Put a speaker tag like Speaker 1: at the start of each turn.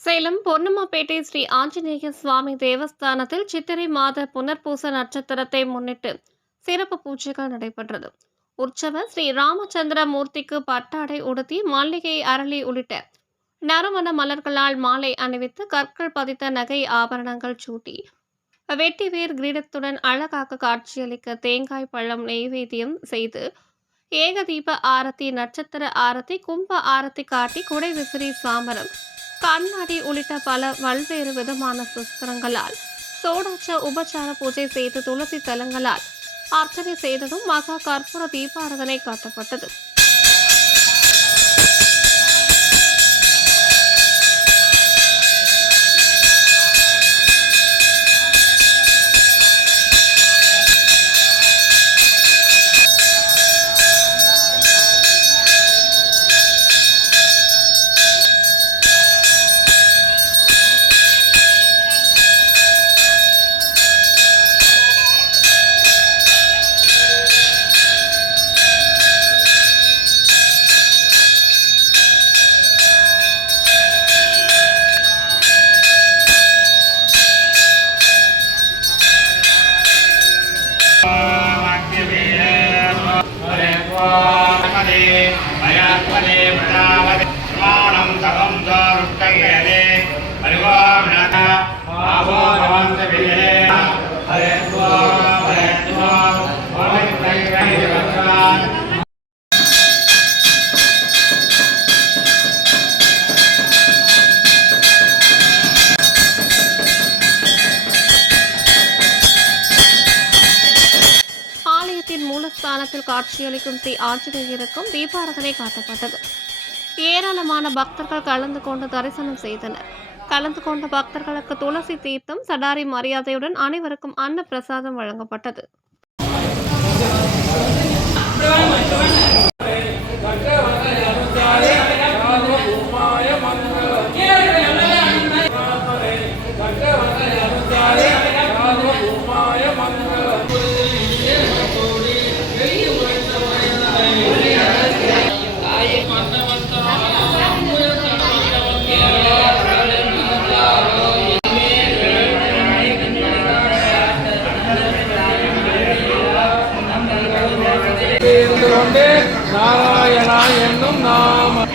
Speaker 1: சேலம் பொன்னம்மாப்பேட்டை ஸ்ரீ ஆஞ்சநேய சுவாமி தேவஸ்தானத்தில் சித்திரை மாத புனர்பூச நட்சத்திரத்தை முன்னிட்டு சிறப்பு பூஜைகள் நடைபெற்றது. உற்சவர் ஸ்ரீ ராமச்சந்திர மூர்த்திக்கு பட்டாடை உடுத்தி மல்லிகை அரளி உள்ளிட்ட நறுமண மலர்களால் மாலை அணிவித்து கற்கள் பதித்த நகை ஆபரணங்கள் சூட்டி வெட்டிவேர் கிரீடத்துடன் அழகாக காட்சியளிக்க தேங்காய் பழம் நெய்வேத்தியம் செய்து ஏகதீப ஆரத்தி நட்சத்திர ஆரத்தி கும்ப ஆரத்தி காட்டி குடை விசிறி சாமரம் கண்ணாடி உள்ளிட்ட பல பல்வேறு விதமான சுஸ்திரங்களால் சோடாச்ச உபச்சார பூஜை செய்து துளசி தலங்களால் அர்ச்சனை செய்ததும் மகா கற்பூர தீபாரதனை காட்டப்பட்டது.
Speaker 2: प्रमाणं तवं दोरुक्तयदे
Speaker 1: ஆலயத்தின் மூலஸ்தானத்தில் காட்சியளிக்கும் ஸ்ரீ ஆஞ்சநேயருக்கும் தீபாரதனை காட்டப்பட்டது. ஏராளமான பக்தர்கள் கலந்து கொண்டு தரிசனம் செய்தனர். கலந்து கொண்ட பக்தர்களுக்கு துளசி தீர்த்தம் சடாரி மரியாதையுடன் அனைவருக்கும் அன்ன பிரசாதம் வழங்கப்பட்டது. நாராயணா என்னும் நாம.